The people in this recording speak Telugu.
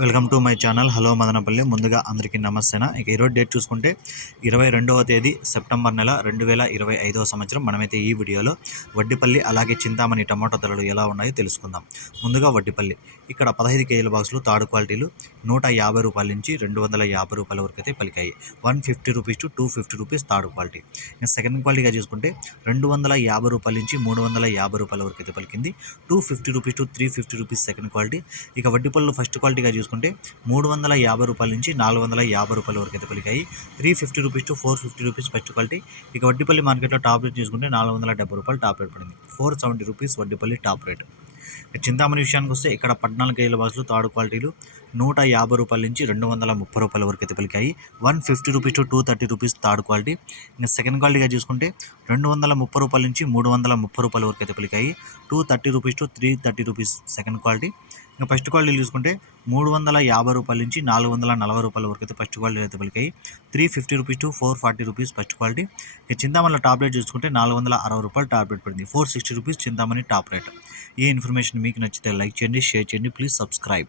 Welcome to my channel. Hello Madanapalli. ముందుగా అందరికీ నమస్తేనా. ఇక ఈరోజు డేట్ చూసుకుంటే ఇరవై రెండవ తేదీ సెప్టెంబర్ నెల రెండు వేల ఇరవై ఐదవ సంవత్సరం. మనమైతే ఈ వీడియోలో వడ్డిపల్లి అలాగే చింతామణి టమాటో ధరలు ఎలా ఉన్నాయో తెలుసుకుందాం. ముందుగా వడ్డిపల్లి. ఇక్కడ పదహైదు కేజీల బాక్సులు థర్డ్ క్వాలిటీలు నూట యాభై రూపాయల నుంచి రెండు వందల యాభై రూపాయల వరకు అయితే పలికాయి. One fifty rupees to two fifty rupees third quality. ఇంకా సెకండ్ క్వాలిటీగా చూసుకుంటే రెండు వందల యాభై రూపాయల నుంచి మూడు వందల యాభై రూపాయల వరకు అయితే పలికింది. Two fifty rupees to three fifty rupees second quality. ఇక వడ్డిపళ్ళు ఫస్ట్ క్వాలిటీగా చూసుకుంటే మూడు వందల యాభై రూపాయల నుంచి నాలుగు వందల యాభై రూపాయల వరకు అయితే పలికాయి. Three fifty rupees to four fifty rupees first quality. ఇక వడ్డీపల్లి మార్కెట్లో టాప్ రేట్ చూసుకుంటే నాలుగు వందల డెబ్బై రూపాయలు టాప్ రేట్ పడింది. Four seventy rupees Vaddipalli top rate. Chintamani విషయానికి వస్తే ఇక్కడ పద్నాలుగు కేజీల బాసులు తాడు క్వాలిటీలు నూట యాభై రూపాయల నుంచి రెండు వందల ముప్పై రూపాయల వరకు అయితే పలికాయి. One fifty rupees to two thirty rupees third quality. ఇంకా సెకండ్ క్వాలిటీగా చూసుకుంటే రెండు వందల ముప్పై రూపాయల నుంచి మూడు వందల ముప్పై రూపాయల వరకు అయితే పలికాయి. Two thirty rupees to three thirty rupees second quality. ఇంకా ఫస్ట్ క్వాలిటీ చూసుకుంటే మూడు వందల యాభై రూపాయల నుంచి నాలుగు వందల నలభై రూపాయల వరకు అయితే ఫస్ట్ క్వాలిటీ అయితే పలికాయి. Three fifty rupees to four forty rupees first quality. ఇక చింతామణి టాప్ రేట్ చూసుకుంటే నాలుగు వందల అరవై రూపాయలు టాప్ రేట్ పడింది. Four sixty rupees Chintamani top rate. ఈ ఇన్ఫర్మేషన్ మీకు నచ్చితే లైక్ చేయండి షేర్ చేయండి ప్లీజ్ సబ్స్క్రైబ్.